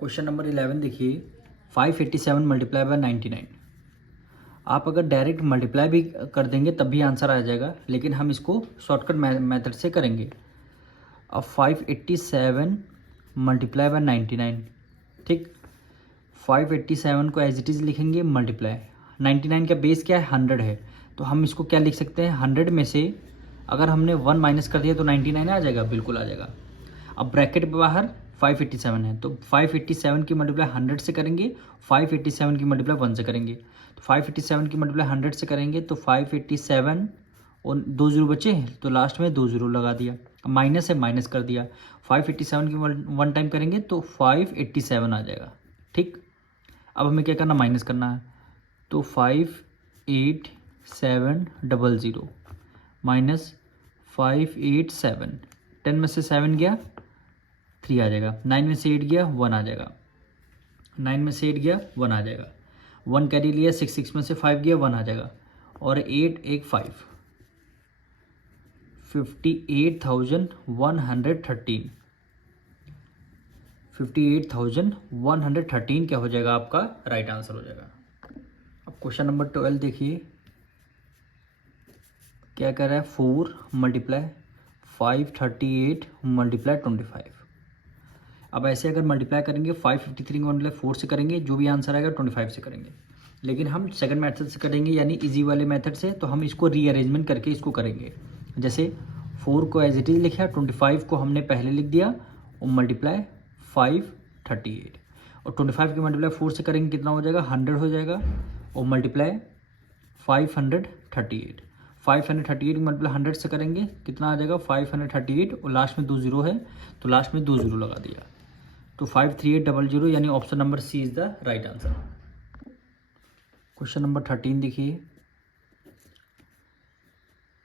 Question number 11 देखिए, 587 multiply by 99। आप अगर डायरेक्ट मल्टीप्लाई भी कर देंगे तब भी आंसर आ जाएगा, लेकिन हम इसको शॉर्टकट मेथड से करेंगे। अब 587 मल्टीप्लाई बाय 99, ठीक। 587 को एज इट इज़ लिखेंगे मल्टीप्लाई, 99 का बेस क्या है, 100 है, तो हम इसको क्या लिख सकते हैं, 100 में से अगर हमने 1 माइनस कर दिया तो 99 आ जाएगा, बिल्कुल आ जाएगा। अब ब्रैकेट पे बाहर 587 है, तो 587 की मल्टीप्लाई 100 से करेंगे, 587 की मल्टीप्लाई 1 से करेंगे। तो 587 की मल्टीप्लाई 100 से करेंगे तो 587 और 2 जीरो बचे, तो लास्ट में 2 जीरो लगा दिया। अब माइनस है, माइनस कर दिया। 587 की 1 टाइम करेंगे तो 587 आ जाएगा, ठीक। अब हमें क्या करना, माइनस करना है, तो 58700 माइनस 587, 10 में से 7 गया 3 आ जाएगा, 9 में से 8 गया 1 आ जाएगा, 9 में से 8 गया 1 आ जाएगा, 1 कैरी लिया, 6 में से 5 गया 1 आ जाएगा, और 8 एक 5, 58,113, 58,113 क्या हो जाएगा, आपका राइट आंसर हो जाएगा। अब क्वेश्चन नंबर 12 देखिए, क्या कर रहा है, 4 मल्टीप्लाई 538 मल्टीप्लाई 25। अब ऐसे अगर मल्टीप्लाई करेंगे 553 को मल्टीप्लाई 4 से करेंगे, जो भी आंसर आएगा 25 से करेंगे, लेकिन हम सेकंड मेथड से करेंगे, यानी इजी वाले मेथड से। तो हम इसको रीअरेंजमेंट करके इसको करेंगे। जैसे 4 को एज इट इज लिखा, 25 को हमने पहले लिख दिया और मल्टीप्लाई 538, और 25 की मल्टीप्लाई 4 से करेंगे, कितना हो जाएगा, 100 हो जाएगा, और मल्टीप्लाई 538, 538 की मल्टीप्लाई 100 से करेंगे, कितना आ जाएगा, 538, और लास्ट में 2 जीरो है, तो लास्ट में 2 जीरो लगा दिया, तो 53800, यानी option number C is the right answer. Question number 13 देखिए,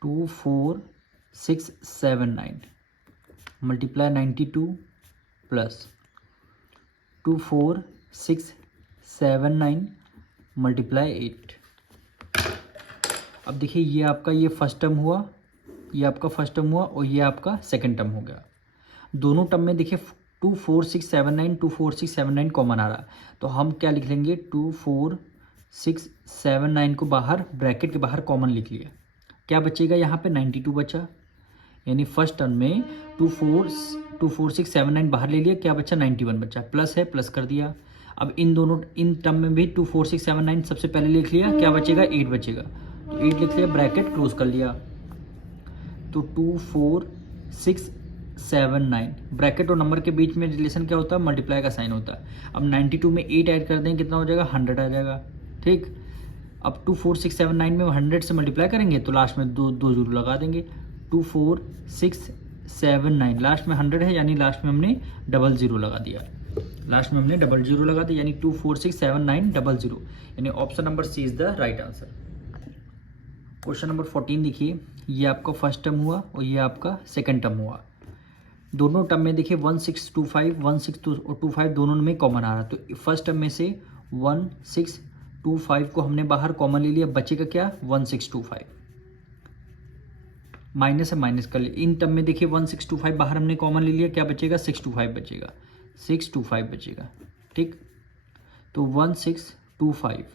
24679 मल्टीप्लाई 92 प्लस 24679 मल्टीप्लाई 8। अब देखिए, ये आपका ये फर्स्ट टर्म हुआ, ये आपका फर्स्ट टर्म हुआ, और ये आपका सेकंड टर्म हो गया। दोनों टर्म में देखिए 24679 24679 कॉमन आ रहा, तो हम क्या लिख लेंगे, 24679 को बाहर ब्रैकेट के बाहर कॉमन लिख लिया, क्या बचेगा यहाँ पे, 92 बचा, यानी फर्स्ट टर्म में 24679 बाहर ले लिया, क्या बचा, 91 बचा, प्लस है, प्लस कर दिया। अब इन टर्म में भी 24679 सबसे पहले लिख लिया, क्या बचेगा, 8 बचेगा, तो 8 लिख लिया, ब्रैकेट क्लोज कर लिया, तो 24679 ब्रैकेट और नंबर के बीच में रिलेशन क्या होता है, मल्टीप्लाई का साइन होता है। अब 92 में 8 ऐड कर दें, कितना हो जाएगा, 100 आ जाएगा, ठीक। अब 24679 में 100 से मल्टीप्लाई करेंगे तो लास्ट में दो जीरो लगा देंगे, 24679 लास्ट में 100 है, यानी लास्ट में हमने 00 लगा दिया, लास्ट में हमने 00 लगा दिया, यानी 2467900, यानी option number C is the right answer. Question number 14 देखिए, ये आपका फर्स्ट टर्म हुआ और ये आपका सेकंड टर्म हुआ। दोनों टर्म में देखिए 1625 1625 दोनों में कॉमन आ रहा, तो फर्स्ट टर्म में से 1625 को हमने बाहर कॉमन ले लिया, बचेगा क्या, 1625, माइनस है, माइनस कर लिया। इन टर्म में देखिए 1625 बाहर हमने कॉमन ले लिया, क्या बचेगा, 625 बचेगा, 625 बचेगा, ठीक। तो 1625,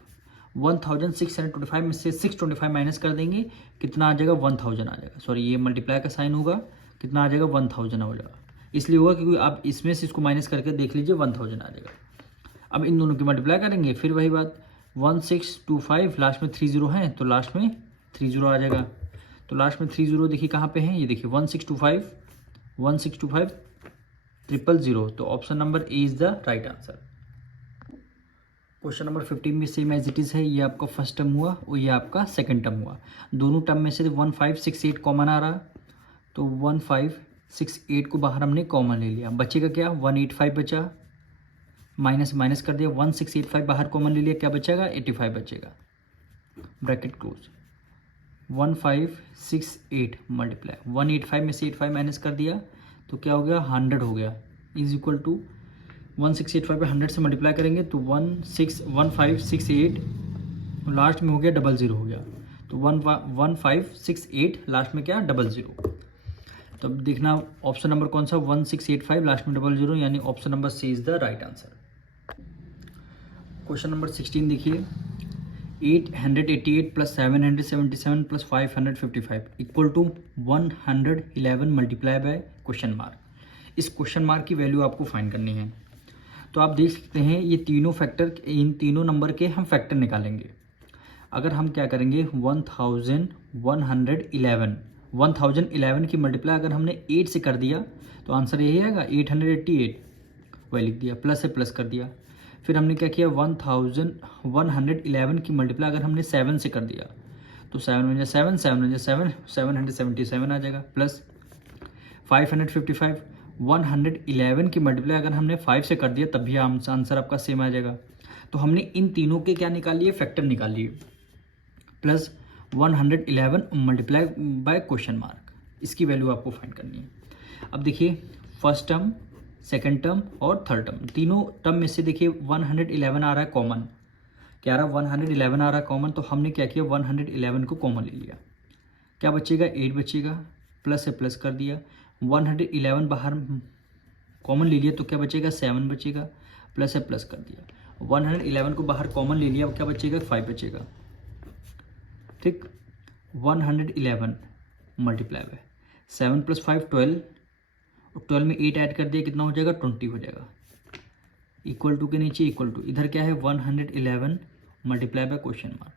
1625 में से 625 माइनस कर देंगे, कितना आ जाएगा, 1000 आ जाएगा, सॉरी ये मल्टीप्लाई का साइन होगा, कितना आ जाएगा, 1000 हो जाएगा, इसलिए होगा क्योंकि आप इसमें से इसको माइनस करके देख लीजिए, 1000 आ जाएगा। अब इन दोनों की मल्टीप्लाई करेंगे, फिर वही बात, 1625 लास्ट में 30 है, तो लास्ट में 30 आ जाएगा, तो लास्ट में 30 देखिए कहाँ पे है, ये देखिए 1625 1625 000, तो option number A is the right answer. Question number 15 में सेम एज इट इज़ है, ये आपका फर्स्ट टर्म हुआ और ये आपका सेकंड टर्म हुआ। दोनों टर्म में से 1568 कॉमन आ रहा, तो 1568 को बाहर हमने कॉमन ले लिया, बचेगा क्या, 185 बचा, माइनस माइनस कर दिया, 1685 बाहर कॉमन ले लिया, क्या बचेगा, 85 बचेगा, ब्रैकेट क्लोज, 1568 मल्टीप्लाई 185 में से 85 माइनस कर दिया, तो क्या हो गया, 100 हो गया, इज इक्वल टू 1685 पे 100 से मल्टीप्लाई करेंगे तो 1568 लास्ट में हो गया 00 हो गया, तो 1568 लास्ट में क्या, 00। तो अब देखना ऑप्शन नंबर कौन सा, 1685 लास्ट में 00, यानी option number C is the right answer. Question number 16 देखिए, 888 plus 777 plus 555 equal to 111 multiply by question mark. इस क्वेश्चन मार्क की वैल्यू आपको फाइंड करनी है। तो आप देख सकते हैं ये तीनों फैक्टर, इन तीनों नंबर के हम फैक्टर निकालेंगे। अगर हम क्या करेंगे, 1011 की मल्टीप्लाई अगर हमने 8 से कर दिया तो आंसर यही आएगा 888, वही लिख दिया, प्लस से प्लस कर दिया। फिर हमने क्या किया, 1111 की मल्टीप्लाई अगर हमने 7 से कर दिया तो 7 में 7 7 में 7 777 आ जाएगा, प्लस 555 111 की मल्टीप्लाई अगर हमने 5 से कर दिया तब भी आंसर आपका सेम आ जाएगा। तो हमने इन तीनों के क्या निकाल लिए, फैक्टर निकाल लिए, plus 111 multiply by question mark. इसकी वैल्यू आपको फाइंड करनी है। अब देखिए फर्स्ट टर्म, सेकंड टर्म और थर्ड टर्म, तीनों टर्म में से देखिए 111 आ रहा है कॉमन। क्या आ रहा है, 111 आ रहा है कॉमन। तो हमने क्या किया, 111 को कॉमन ले लिया। क्या बचेगा, 8 बचेगा, प्लस से प्लस कर दिया। 111 बाहर कॉमन ले लिया तो क्या बचेगा, 7 बचेगा, प्लस से प्लस कर दिया। 111 को बाहर कॉमन ले लिया, क्या बचेगा, 5 बचेगा। ठीक, 111 मल्टीप्लाई बाय 7 प्लस 5 12, और 12 में 8 ऐड कर दिया, कितना हो जाएगा, 20 हो जाएगा। इक्वल टू के नीचे इक्वल टू, इधर क्या है 111 मल्टीप्लाई बाय क्वेश्चन मार्क।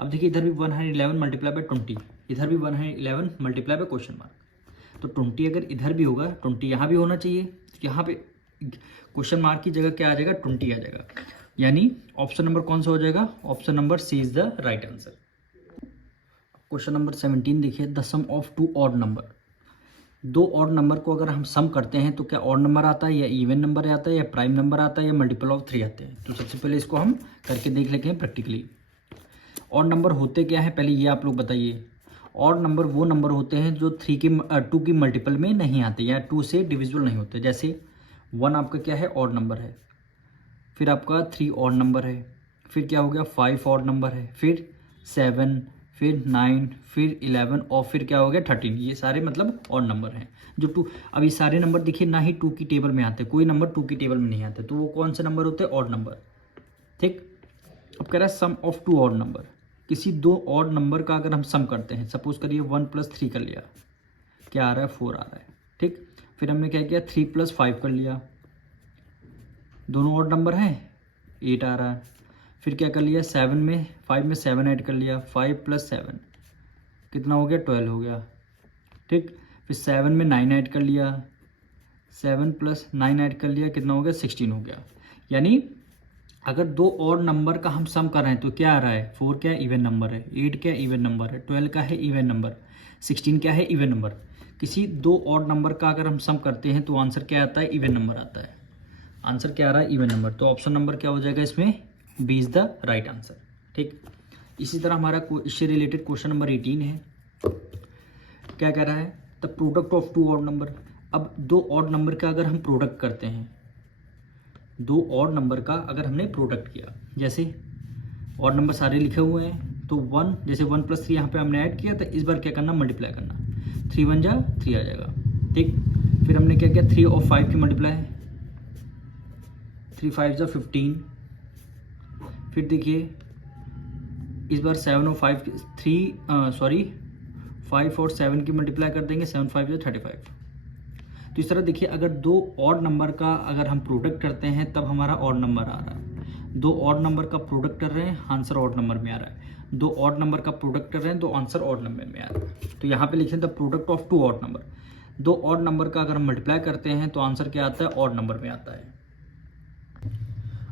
अब देखिए इधर भी 111 मल्टीप्लाई बाय 20, इधर भी 111 मल्टीप्लाई बाय क्वेश्चन मार्क। तो 20 अगर इधर भी होगा, 20 यहाँ भी होना चाहिए। यहाँ पे क्वेश्चन मार्क की जगह क्या आ जाएगा, 20 आ जाएगा। यानी ऑप्शन नंबर कौन सा हो जाएगा, option number C is the right answer. Question number 17 देखिए, the sum of two odd number. दो ऑड नंबर को अगर हम सम करते हैं तो क्या ऑड नंबर आता है, या इवन नंबर आता है, या प्राइम नंबर आता है, या मल्टीपल ऑफ 3 आते हैं। तो सबसे पहले इसको हम करके देख लेते हैं प्रैक्टिकली। ऑड नंबर होते क्या है, पहले ये आप लोग बताइए। ऑड नंबर वो नंबर होते हैं जो 2 की मल्टीपल में नहीं आते, या 2 से डिविजिबल नहीं होते। जैसे 1 आपका क्या है, ऑड नंबर है, फिर आपका 3 ऑड नंबर है, फिर क्या हो गया 5 ऑड नंबर है, फिर 7, फिर 9, फिर 11 और फिर क्या हो गया 13। ये सारे मतलब ऑड नंबर हैं जो 2। अब ये सारे नंबर देखिए ना ही 2 की टेबल में आते, कोई नंबर 2 की टेबल में नहीं आते, तो वो कौन से नंबर होते हैं, ऑड नंबर। ठीक, अब कह रहा है सम ऑफ 2 ऑड नंबर। किसी 2 ऑड नंबर का अगर हम सम करते हैं, सपोज करिए 1 + 3 कर लिया, क्या आ रहा है, 4 आ रहा है। ठीक, फिर हमने क्या किया, 3 + 5 कर लिया, दोनों ऑड नंबर हैं, 8 आ रहा है। फिर क्या कर लिया, 5 में 7 ऐड कर लिया, 5 + 7 कितना हो गया, 12 हो गया। ठीक, फिर 7 में 9 ऐड कर लिया, 7 + 9 ऐड कर लिया, कितना हो गया, 16 हो गया। यानी अगर 2 ऑड नंबर का हम सम कर रहे हैं तो क्या आ रहा है, 4 क्या इवन नंबर है, 8 क्या इवन नंबर है, 12 का है इवन नंबर, 16 क्या है इवन नंबर। किसी 2 ऑड नंबर का अगर हम सम करते हैं तो आंसर क्या आता है, इवन नंबर आता है। आंसर क्या आ रहा है, इवन नंबर। तो ऑप्शन नंबर क्या हो जाएगा इसमें, B is the right answer. ठीक, इसी तरह हमारा इससे रिलेटेड क्वेश्चन नंबर 18 है। क्या कह रहा है, the product of 2 odd number. अब 2 ऑड नंबर का अगर हम प्रोडक्ट करते हैं, 2 ऑड नंबर का अगर हमने प्रोडक्ट किया, जैसे ऑड नंबर सारे लिखे हुए हैं तो 1, जैसे 1 + 3 यहाँ पे हमने ऐड किया, तो इस बार क्या करना, मल्टीप्लाई करना, 3 × 1 = 3 आ जाएगा। ठीक, फिर हमने क्या किया, 3 और 5 की मल्टीप्लाई, 3 × 5 = 15। फिर देखिए इस बार 5 और 7 की मल्टीप्लाई कर देंगे, 7 × 5 = 35। तो इस तरह देखिए अगर 2 ऑड नंबर का अगर हम प्रोडक्ट करते हैं तब हमारा ऑड नंबर आ रहा है। 2 ऑड नंबर का प्रोडक्ट कर रहे हैं, आंसर ऑड नंबर में आ रहा है। 2 ऑड नंबर का प्रोडक्ट कर रहे हैं तो आंसर ऑड नंबर में आ रहा है। तो यहाँ पे लिखें the product of 2 odd number. 2 odd number का अगर हम मल्टीप्लाई करते हैं तो आंसर क्या आता है, ऑड नंबर में आता है।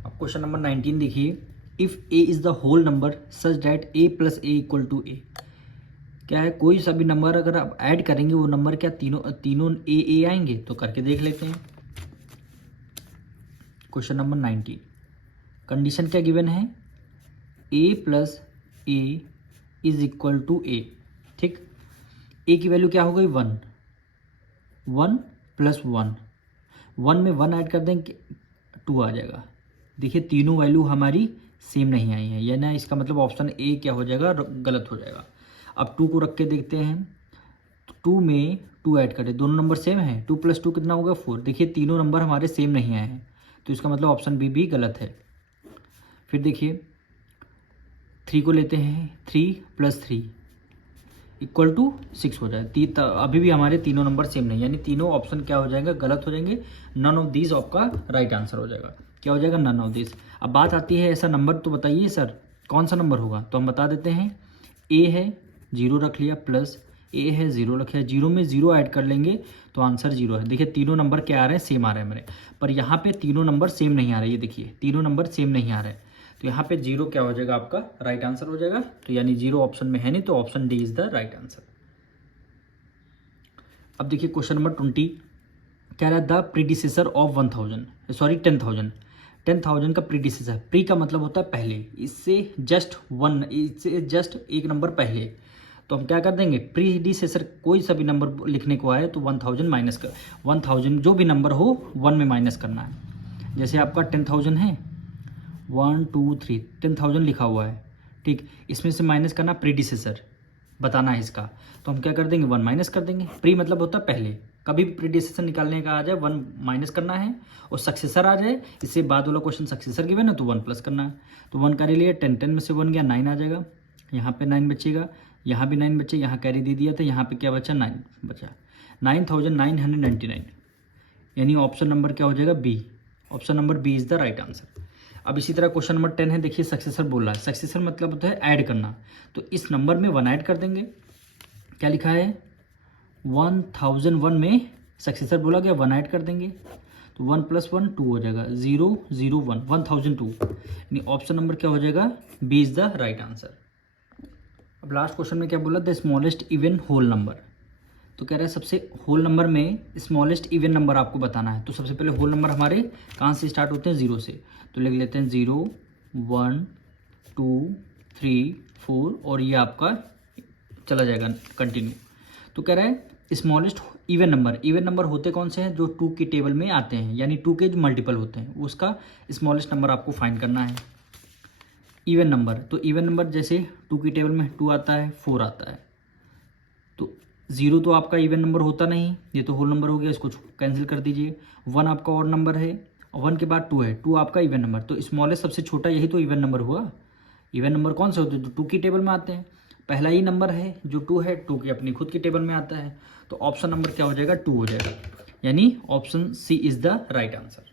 अब क्वेश्चन नंबर 19 देखिए, if a is the whole number such that a + a = a। क्या है, कोई सा भी नंबर अगर आप ऐड करेंगे वो नंबर क्या तीनों a आएंगे। तो करके देख लेते हैं। क्वेश्चन नंबर 19, कंडीशन क्या गिवन है, a + a = a। ठीक, a की वैल्यू क्या हो गई, 1 + 1, 1 में 1 ऐड कर देंगे 2 आ जाएगा। देखिए तीनों वैल्यू हमारी सेम नहीं आई है, या ना, इसका मतलब ऑप्शन ए क्या हो जाएगा, गलत हो जाएगा। अब 2 को रख के देखते हैं, तो 2 में 2 ऐड करें, दोनों नंबर सेम है, 2 + 2 कितना होगा, 4। देखिए तीनों नंबर हमारे सेम नहीं आए हैं, तो इसका मतलब ऑप्शन बी भी गलत है। फिर देखिए 3 को लेते हैं, 3 + 3 = 6 हो जाए। अभी भी हमारे तीनों नंबर सेम नहीं, यानी तीनों ऑप्शन क्या हो जाएंगे, गलत हो जाएंगे। नन ऑफ दीज आपका राइट आंसर हो जाएगा। क्या हो जाएगा, नन ऑफ दीज। अब बात आती है ऐसा नंबर तो बताइए सर कौन सा नंबर होगा, तो हम बता देते हैं ए है 0 रख लिया, प्लस ए है 0 रख लिया, 0 में 0 ऐड कर लेंगे तो आंसर 0 है। देखिए तीनों नंबर क्या आ रहे हैं, सेम आ रहे हैं मेरे, पर यहाँ पे तीनों नंबर सेम नहीं आ रहे। ये देखिए तीनों नंबर सेम नहीं आ रहे, तो यहाँ पे 0 क्या हो जाएगा, आपका राइट आंसर हो जाएगा। तो यानी 0 ऑप्शन में है नहीं, तो option D is the right answer. अब देखिए क्वेश्चन नंबर 20 क्या रहा है, द प्रीडिसेसर ऑफ 10,000 का प्रीडिसेसर। प्री का मतलब होता है पहले, इससे जस्ट एक नंबर पहले। तो हम क्या कर देंगे, प्रीडिसेसर कोई सा भी नंबर लिखने को आए तो 1000 माइनस कर, 1000 जो भी नंबर हो 1 में माइनस करना है। जैसे आपका 10,000 है, 1 2 3 10,000 लिखा हुआ है, ठीक, इसमें से माइनस करना प्रीडिसेसर बताना है इसका, तो हम क्या कर देंगे 1 माइनस कर देंगे। प्री मतलब होता है पहले, कभी भी प्रीडिसेसर निकालने का आ जाए 1 माइनस करना है, और सक्सेसर आ जाए, इससे बाद वाला क्वेश्चन सक्सेसर गिवन है तो 1 प्लस करना है। तो 1 कर लिए, 10 में से 1 गया 9 आ जाएगा, यहाँ पे 9 बचेगा, यहाँ भी 9 बचे, यहाँ कैरी दे दिया था, यहाँ पे क्या बचा 9 बचा, 9,999, यानी ऑप्शन नंबर क्या हो जाएगा B. Option number B is the right answer. अब इसी तरह क्वेश्चन नंबर 10 है, देखिए सक्सेसर बोल रहा है, सक्सेसर मतलब होता है ऐड करना, तो इस नंबर में 1 ऐड कर देंगे। क्या लिखा है 1001 में सक्सेसर बोला गया, 1 ऐड कर देंगे, तो 1 + 1 2 हो जाएगा, 0 0 1 1002, यानी ऑप्शन नंबर क्या हो जाएगा B is the right answer. अब लास्ट क्वेश्चन में क्या बोला, the smallest even whole number. तो कह रहा है सबसे होल नंबर में स्मॉलेस्ट इवन नंबर आपको बताना है। तो सबसे पहले होल नंबर हमारे कहाँ से स्टार्ट होते हैं, 0 से, तो लिख लेते हैं 0 1 2 3 4, और ये आपका चला जाएगा कंटिन्यू। तो कह रहा है स्मॉलेस्ट इवन नंबर होते कौन से हैं, जो 2 की टेबल में आते हैं, यानी 2 के जो मल्टीपल होते हैं, उसका स्मॉलेस्ट नंबर आपको फाइंड करना है। इवन नंबर, तो इवन नंबर जैसे 2 की टेबल में 2 आता है, 4 आता है, तो 0 तो आपका इवन नंबर होता नहीं, ये तो होल नंबर हो गया, इसको कैंसिल कर दीजिए। 1 आपका ऑड नंबर है, और 1 के बाद 2 है, 2 आपका इवन नंबर, तो स्मॉलेस्ट सबसे छोटा यही तो इवन नंबर हुआ। इवन नंबर कौन से होते हैं, जो 2 की टेबल में आते हैं, पहला ही नंबर है जो 2 है, 2 की अपनी खुद की टेबल में आता है, तो ऑप्शन नंबर क्या हो जाएगा 2 हो जाएगा, यानी option C is the right answer.